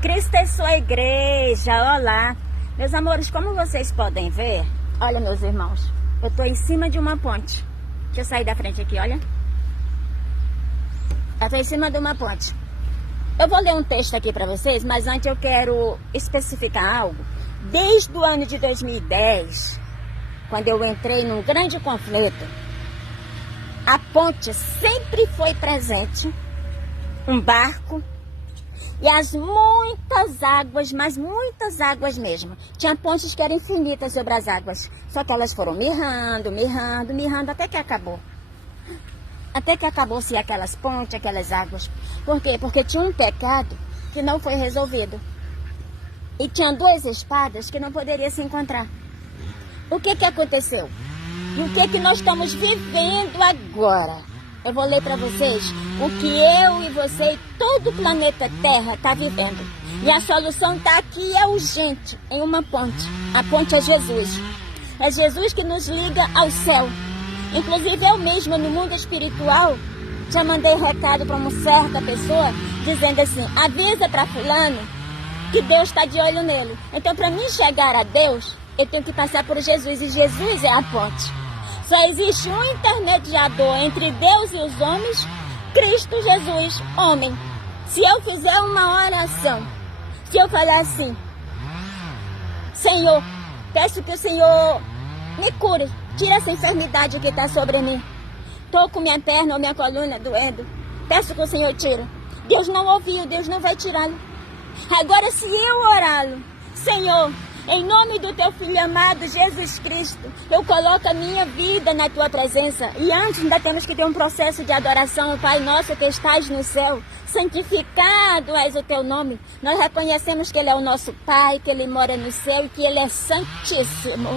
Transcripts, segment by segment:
Cristo é sua igreja, olá. Meus amores, como vocês podem ver, olha meus irmãos, eu estou em cima de uma ponte. Deixa eu sair da frente aqui, olha. Eu estou em cima de uma ponte. Eu vou ler um texto aqui para vocês, mas antes eu quero especificar algo. Desde o ano de 2010, quando eu entrei num grande conflito, a ponte sempre foi presente, um barco, e as muitas águas, mas muitas águas mesmo. Tinha pontes que eram infinitas sobre as águas, só que elas foram mirrando, até que acabou. Até que acabou-se aquelas pontes, aquelas águas. Por quê? Porque tinha um pecado que não foi resolvido. E tinha duas espadas que não poderiam se encontrar. O que aconteceu? E o que nós estamos vivendo agora? Eu vou ler para vocês o que eu e você e todo o planeta Terra está vivendo. E a solução está aqui, é urgente, em uma ponte. A ponte é Jesus. É Jesus que nos liga ao céu. Inclusive eu mesma, no mundo espiritual, já mandei recado para uma certa pessoa, dizendo assim, avisa para fulano que Deus está de olho nele. Então, para mim chegar a Deus, eu tenho que passar por Jesus, e Jesus é a ponte. Só existe um intermediador entre Deus e os homens, Cristo Jesus, homem. Se eu fizer uma oração, se eu falar assim, Senhor, peço que o Senhor me cure, tira essa enfermidade que está sobre mim. Estou com minha perna ou minha coluna doendo, peço que o Senhor tire. Deus não ouviu, Deus não vai tirá-lo. Agora, se eu orá-lo, Senhor, em nome do teu Filho amado, Jesus Cristo, eu coloco a minha vida na tua presença. E antes ainda temos que ter um processo de adoração. Pai nosso que estás no céu, santificado és o teu nome. Nós reconhecemos que Ele é o nosso Pai, que Ele mora no céu e que Ele é santíssimo.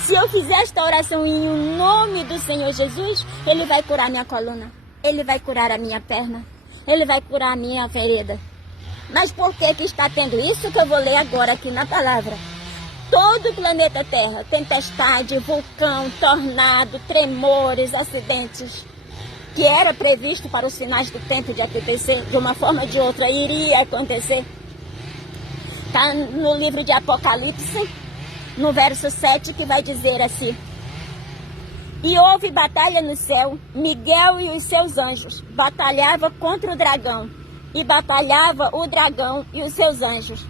Se eu fizer esta oração em nome do Senhor Jesus, Ele vai curar minha coluna, Ele vai curar a minha perna, Ele vai curar a minha ferida. Mas por que está tendo isso que eu vou ler agora aqui na palavra? Todo o planeta Terra, tempestade, vulcão, tornado, tremores, acidentes, que era previsto para os sinais do tempo de acontecer, de uma forma ou de outra, iria acontecer. Está no livro de Apocalipse, no verso 7, que vai dizer assim: e houve batalha no céu, Miguel e os seus anjos batalhavam contra o dragão, e batalhava o dragão e os seus anjos,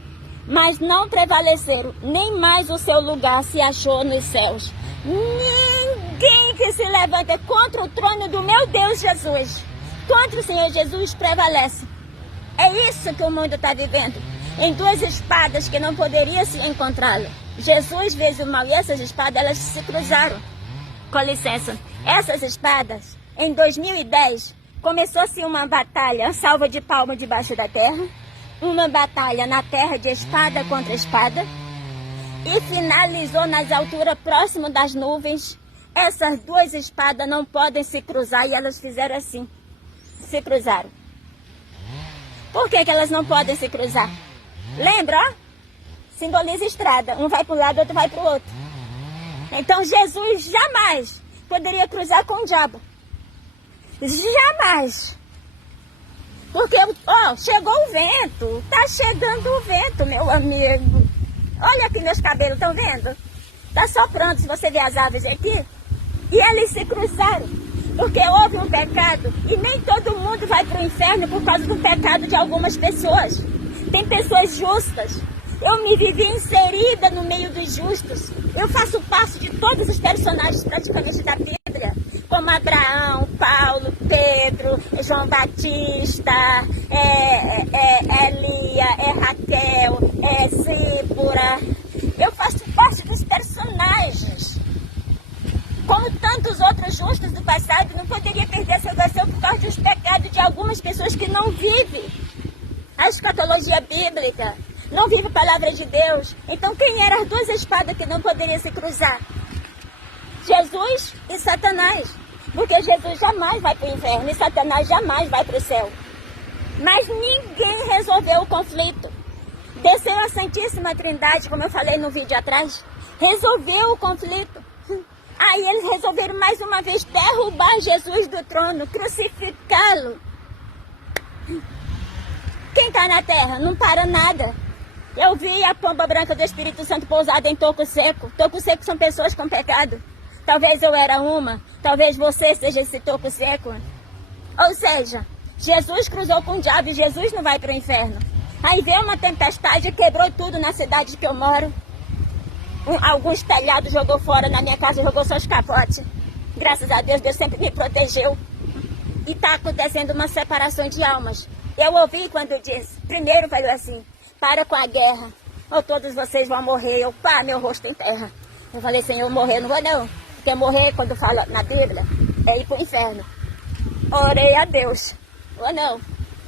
mas não prevaleceram, nem mais o seu lugar se achou nos céus. Ninguém que se levanta contra o trono do meu Deus Jesus, contra o Senhor Jesus, prevalece. É isso que o mundo está vivendo, em duas espadas que não poderia se encontrá-lo. Jesus fez o mal e essas espadas, elas se cruzaram. Com licença, essas espadas, em 2010, começou-se uma batalha, uma salva de palmas debaixo da terra, uma batalha na terra de espada contra espada, e finalizou nas alturas próximo das nuvens. Essas duas espadas não podem se cruzar, e elas fizeram assim, se cruzaram. Por que elas não podem se cruzar? Lembra, ó? Simboliza estrada, um vai para um lado, outro vai para o outro. Então Jesus jamais poderia cruzar com o diabo. Jamais. Porque, ó, chegou o vento. Tá chegando o vento, meu amigo. Olha aqui meus cabelos, estão vendo? Tá soprando, se você ver as aves aqui. E eles se cruzaram. Porque houve um pecado. E nem todo mundo vai para o inferno por causa do pecado de algumas pessoas. Tem pessoas justas. Eu me vivi inserida no meio dos justos. Eu faço parte de todos os personagens praticamente da Bíblia, como Abraão, Paulo, Pedro, João Batista, Elia, Raquel, Zípora. Eu faço parte dos personagens. Como tantos outros justos do passado, não poderia perder a salvação por causa dos pecados de algumas pessoas que não vivem a escatologia bíblica. Não vive a palavra de Deus. Então quem eram as duas espadas que não poderiam se cruzar? Jesus e Satanás. Porque Jesus jamais vai para o inferno e Satanás jamais vai para o céu. Mas ninguém resolveu o conflito. Desceu a Santíssima Trindade, como eu falei no vídeo atrás, resolveu o conflito. Aí eles resolveram mais uma vez derrubar Jesus do trono, crucificá-lo. Quem cá na terra, não para nada. Eu vi a pomba branca do Espírito Santo pousada em toco seco. Toco seco são pessoas com pecado. Talvez eu era uma, talvez você seja esse toco seco. Ou seja, Jesus cruzou com o diabo e Jesus não vai para o inferno. Aí veio uma tempestade e quebrou tudo na cidade que eu moro. Alguns telhados jogou fora, na minha casa jogou só os capotes. Graças a Deus, Deus sempre me protegeu. E está acontecendo uma separação de almas. Eu ouvi quando disse, primeiro falou assim, para com a guerra, ou todos vocês vão morrer. Eu, pá, meu rosto em terra. Eu falei, Senhor, morrer não vou não. Porque morrer, quando fala na Bíblia, é ir para o inferno. Orei a Deus. Ou não.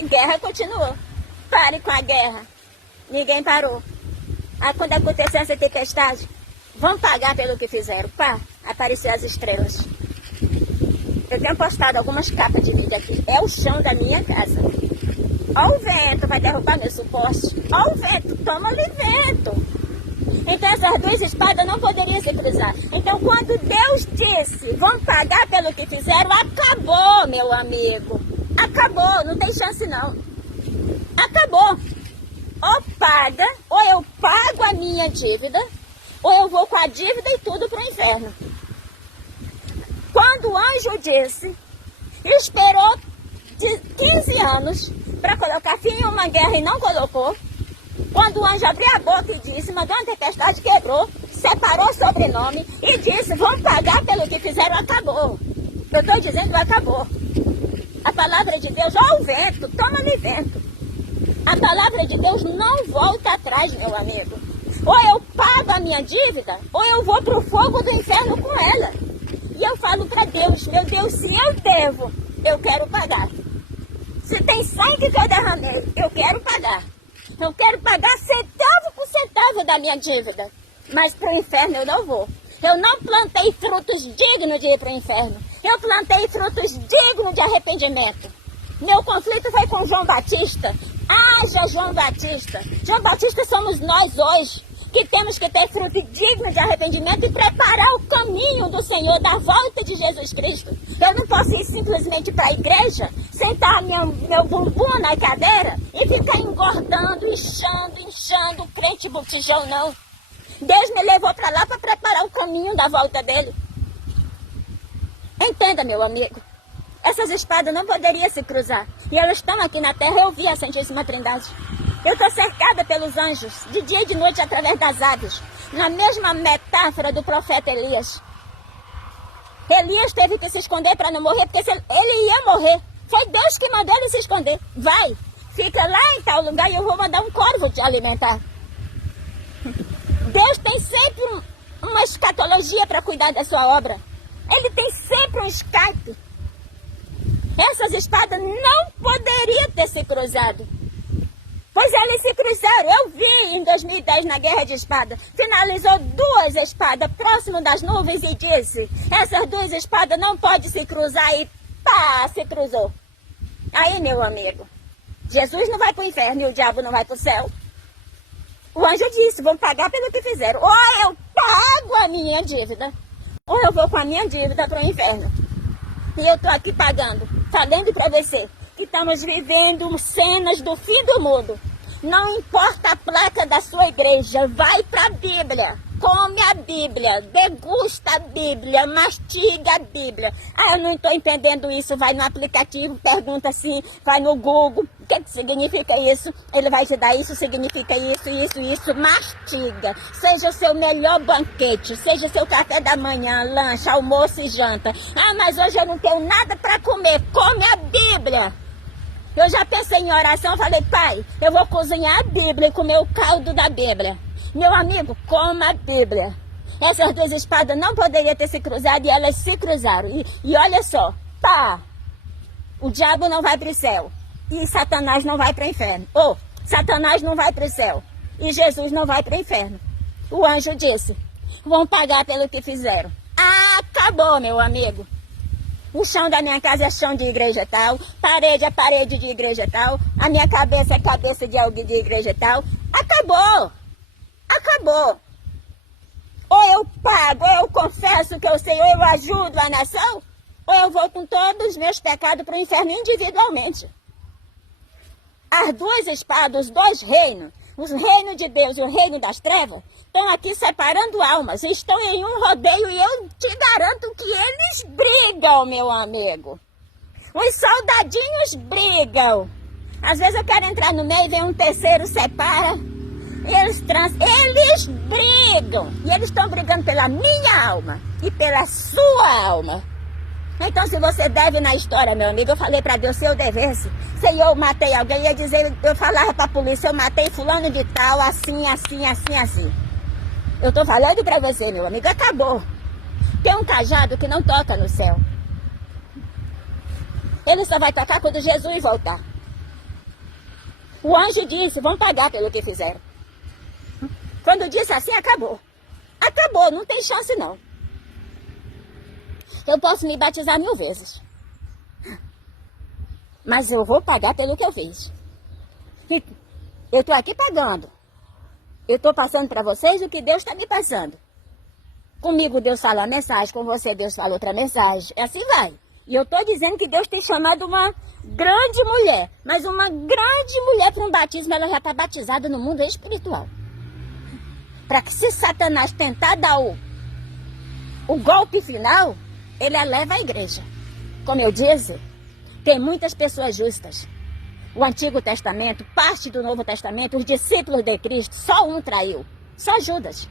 Guerra continuou. Pare com a guerra. Ninguém parou. Aí quando aconteceu essa tempestade, vão pagar pelo que fizeram. Pá, apareceu as estrelas. Eu tenho postado algumas capas de vídeo aqui. É o chão da minha casa. Ó o vento, vai derrubar meu suporte. Ó o vento, toma-lhe vento. Então essas duas espadas não poderiam se cruzar. Então quando Deus disse, vão pagar pelo que fizeram, acabou, meu amigo. Acabou, não tem chance não. Acabou. Ou paga, ou eu pago a minha dívida, ou eu vou com a dívida e tudo para o inferno. Quando o anjo disse, esperou de 15 anos para colocar fim em uma guerra e não colocou. Quando o anjo abriu a boca e disse, mandou uma tempestade, quebrou, separou o sobrenome e disse, vão pagar pelo que fizeram, acabou. Eu estou dizendo, acabou. A palavra de Deus, ó o vento, toma-lhe vento. A palavra de Deus não volta atrás, meu amigo. Ou eu pago a minha dívida, ou eu vou para o fogo do inferno com ela. E eu falo para Deus, meu Deus, se eu devo, eu quero pagar. Se tem sangue que eu derramei, eu quero pagar. Eu quero pagar centavo por centavo da minha dívida. Mas para o inferno eu não vou. Eu não plantei frutos dignos de ir para o inferno. Eu plantei frutos dignos de arrependimento. Meu conflito foi com João Batista. Haja João Batista. João Batista somos nós hoje, que temos que ter fruto digno de arrependimento e preparar o caminho do Senhor, da volta de Jesus Cristo. Eu não posso ir simplesmente para a igreja, sentar meu bumbum na cadeira e ficar engordando, inchando, crente botijão, não. Deus me levou para lá para preparar o caminho da volta dele. Entenda, meu amigo. Essas espadas não poderiam se cruzar. E elas estão aqui na terra, eu vi a Santíssima Trindade. Eu estou cercada pelos anjos, de dia e de noite, através das aves. Na mesma metáfora do profeta Elias. Elias teve que se esconder para não morrer, porque ele ia morrer. Foi Deus que mandou ele se esconder. Vai, fica lá em tal lugar e eu vou mandar um corvo te alimentar. Deus tem sempre uma escatologia para cuidar da sua obra. Ele tem sempre um escape. Essas espadas não poderiam ter se cruzado. Pois eles se cruzaram. Eu vi em 2010 na Guerra de Espada. Finalizou duas espadas próximo das nuvens e disse, essas duas espadas não podem se cruzar e pá, se cruzou. Aí, meu amigo, Jesus não vai para o inferno e o diabo não vai para o céu. O anjo disse, vão pagar pelo que fizeram. Ou eu pago a minha dívida, ou eu vou com a minha dívida para o inferno. E eu estou aqui pagando, falando para você que estamos vivendo cenas do fim do mundo. Não importa a placa da sua igreja, vai para a Bíblia, come a Bíblia, degusta a Bíblia, mastiga a Bíblia. Ah, eu não estou entendendo isso, vai no aplicativo, pergunta assim, vai no Google, o que significa isso? Ele vai te dar isso, significa isso, mastiga. Seja o seu melhor banquete, seja o seu café da manhã, lanche, almoço e janta. Ah, mas hoje eu não tenho nada para comer, come a Bíblia. Eu já pensei em oração, falei, pai, eu vou cozinhar a Bíblia e comer o caldo da Bíblia. Meu amigo, coma a Bíblia. Essas duas espadas não poderiam ter se cruzado e elas se cruzaram. E olha só, pá, o diabo não vai para o céu e Satanás não vai para o inferno. Ou, Satanás não vai para o céu e Jesus não vai para o inferno. O anjo disse, vão pagar pelo que fizeram. Ah, acabou, meu amigo. O chão da minha casa é chão de igreja tal, parede é parede de igreja tal, a minha cabeça é cabeça de alguém de igreja tal. Acabou! Acabou! Ou eu pago, ou eu confesso que eu sei, ou eu ajudo a nação, ou eu vou com todos os meus pecados para o inferno individualmente. As duas espadas, os dois reinos, o reino de Deus e o reino das trevas, estão aqui separando almas, estão em um rodeio e eu te garanto que eles brigam, meu amigo. Os soldadinhos brigam. Às vezes eu quero entrar no meio, vem um terceiro, separa. Eles brigam. E eles estão brigando pela minha alma e pela sua alma. Então, se você deve na história, meu amigo, eu falei para Deus, se eu devesse, Senhor, eu matei alguém, ia dizer, eu falava para a polícia, eu matei fulano de tal, assim, assim, assim, assim. Eu tô falando para você, meu amigo, acabou. Tem um cajado que não toca no céu. Ele só vai tocar quando Jesus voltar. O anjo disse, vão pagar pelo que fizeram. Quando disse assim, acabou. Acabou, não tem chance não. Eu posso me batizar 1000 vezes. Mas eu vou pagar pelo que eu fiz. Eu estou aqui pagando. Eu estou passando para vocês o que Deus está me passando. Comigo Deus fala uma mensagem, com você Deus fala outra mensagem. Assim vai. E eu estou dizendo que Deus tem chamado uma grande mulher. Mas uma grande mulher para um batismo, ela já está batizada no mundo espiritual. Para que se Satanás tentar dar o golpe final, ele eleva a igreja. Como eu disse, tem muitas pessoas justas. O Antigo Testamento, parte do Novo Testamento, os discípulos de Cristo, só um traiu. Só Judas.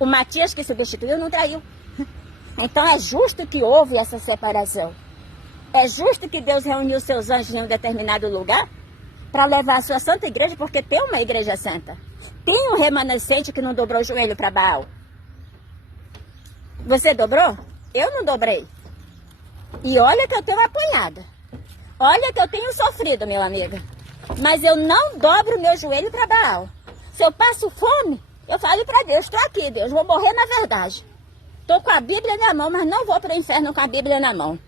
O Matias que substituiu não traiu. Então é justo que houve essa separação. É justo que Deus reuniu seus anjos em um determinado lugar para levar a sua santa igreja, porque tem uma igreja santa. Tem um remanescente que não dobrou o joelho para Baal. Você dobrou? Eu não dobrei. E olha que eu tenho apanhada. Olha que eu tenho sofrido, meu amigo. Mas eu não dobro o meu joelho para Baal. Se eu passo fome, eu falo para Deus, estou aqui, Deus, vou morrer na verdade. Estou com a Bíblia na mão, mas não vou para o inferno com a Bíblia na mão.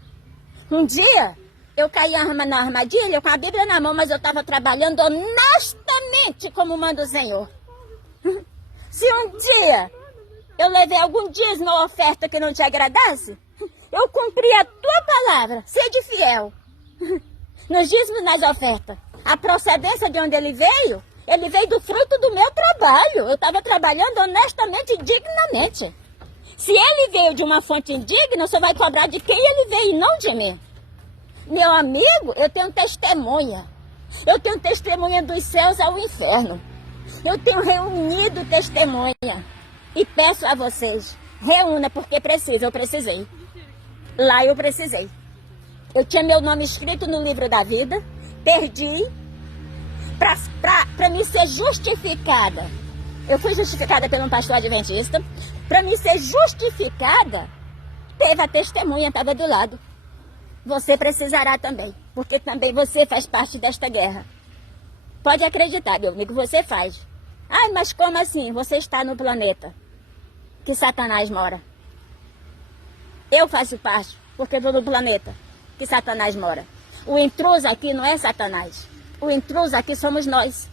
Um dia, eu caí na armadilha com a Bíblia na mão, mas eu estava trabalhando honestamente como manda o Senhor. Se um dia eu levei algum dízimo ou oferta que não te agradasse, eu cumpri a tua palavra, sede fiel. Nos dízimos e nas ofertas. A procedência de onde ele veio do fruto do meu trabalho. Eu estava trabalhando honestamente e dignamente. Se ele veio de uma fonte indigna, você vai cobrar de quem ele veio e não de mim. Meu amigo, eu tenho testemunha. Eu tenho testemunha dos céus ao inferno. Eu tenho reunido testemunha. E peço a vocês, reúna porque precisa, eu precisei. Lá eu precisei. Eu tinha meu nome escrito no livro da vida, perdi, para me ser justificada. Eu fui justificada por um pastor adventista. Para me ser justificada, teve a testemunha, estava do lado. Você precisará também, porque também você faz parte desta guerra. Pode acreditar, meu amigo, você faz. Ai, mas como assim? Você está no planeta que Satanás mora. Eu faço parte, porque estou no planeta que Satanás mora. O intruso aqui não é Satanás. O intruso aqui somos nós.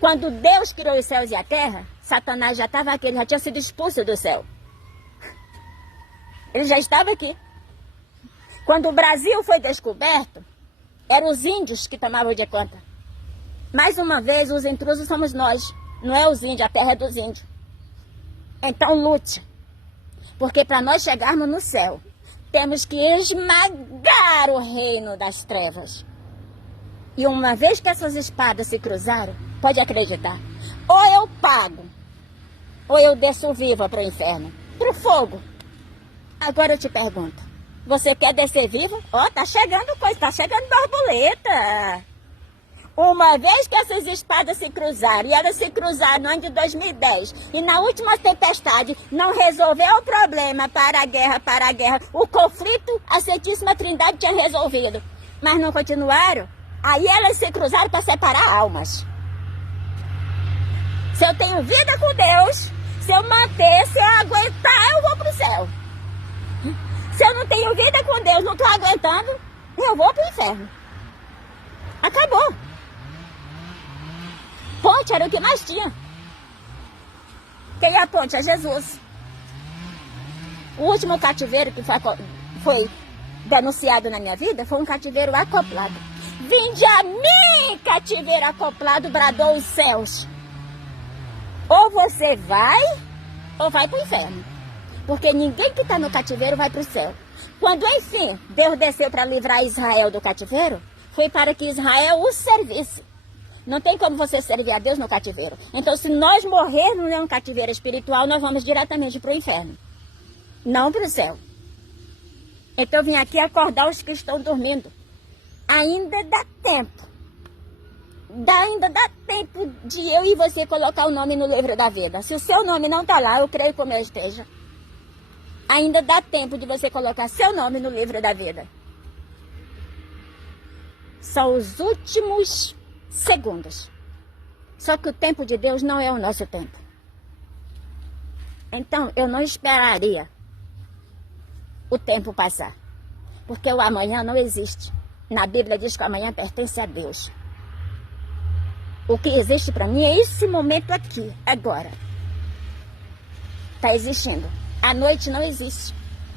Quando Deus criou os céus e a terra, Satanás já estava aqui, ele já tinha sido expulso do céu. Ele já estava aqui. Quando o Brasil foi descoberto, eram os índios que tomavam de conta. Mais uma vez, os intrusos somos nós. Não é os índios, a terra é dos índios. Então lute. Porque para nós chegarmos no céu, temos que esmagar o reino das trevas. E uma vez que essas espadas se cruzaram, pode acreditar, ou eu pago, ou eu desço viva para o inferno, para o fogo. Agora eu te pergunto, você quer descer viva? Ó, tá chegando coisa, tá chegando borboleta. Uma vez que essas espadas se cruzaram, e elas se cruzaram no ano de 2010, e na última tempestade não resolveu o problema para a guerra, o conflito a Santíssima Trindade tinha resolvido, mas não continuaram, aí elas se cruzaram para separar almas. Se eu tenho vida com Deus, se eu manter, se eu aguentar, eu vou para o céu. Se eu não tenho vida com Deus, não estou aguentando, eu vou para o inferno. Acabou. Ponte era o que mais tinha. Quem é a ponte? É Jesus. O último cativeiro que foi denunciado na minha vida foi um cativeiro acoplado. Vinde a mim, cativeiro acoplado, bradou os céus. Ou você vai, ou vai para o inferno. Porque ninguém que está no cativeiro vai para o céu. Quando, enfim, Deus desceu para livrar Israel do cativeiro, foi para que Israel o servisse. Não tem como você servir a Deus no cativeiro. Então, se nós morrermos em um cativeiro espiritual, nós vamos diretamente para o inferno. Não para o céu. Então, eu vim aqui acordar os que estão dormindo. Ainda dá tempo. Ainda dá tempo de eu e você colocar o nome no livro da vida. Se o seu nome não está lá, eu creio como eu esteja. Ainda dá tempo de você colocar seu nome no livro da vida. São os últimos segundos. Só que o tempo de Deus não é o nosso tempo. Então, eu não esperaria o tempo passar. Porque o amanhã não existe. Na Bíblia diz que o amanhã pertence a Deus. O que existe para mim é esse momento aqui, agora. Está existindo. A noite não existe.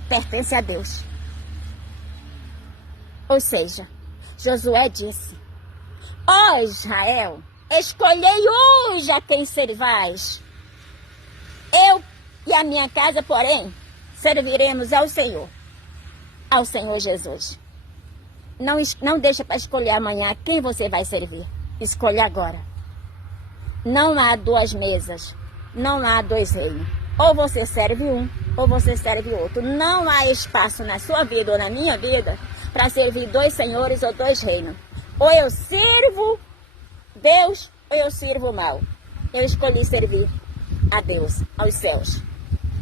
Pertence a Deus. Ou seja, Josué disse: ó Israel, escolhei hoje a quem servais. Eu e a minha casa, porém, serviremos ao Senhor Jesus. Não deixa para escolher amanhã quem você vai servir. Escolha agora. Não há duas mesas. Não há dois reinos. Ou você serve um, ou você serve outro. Não há espaço na sua vida ou na minha vida para servir dois senhores ou dois reinos. Ou eu sirvo Deus, ou eu sirvo o mal. Eu escolhi servir a Deus, aos céus.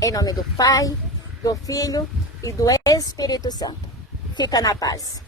Em nome do Pai, do Filho e do Espírito Santo. Fica na paz.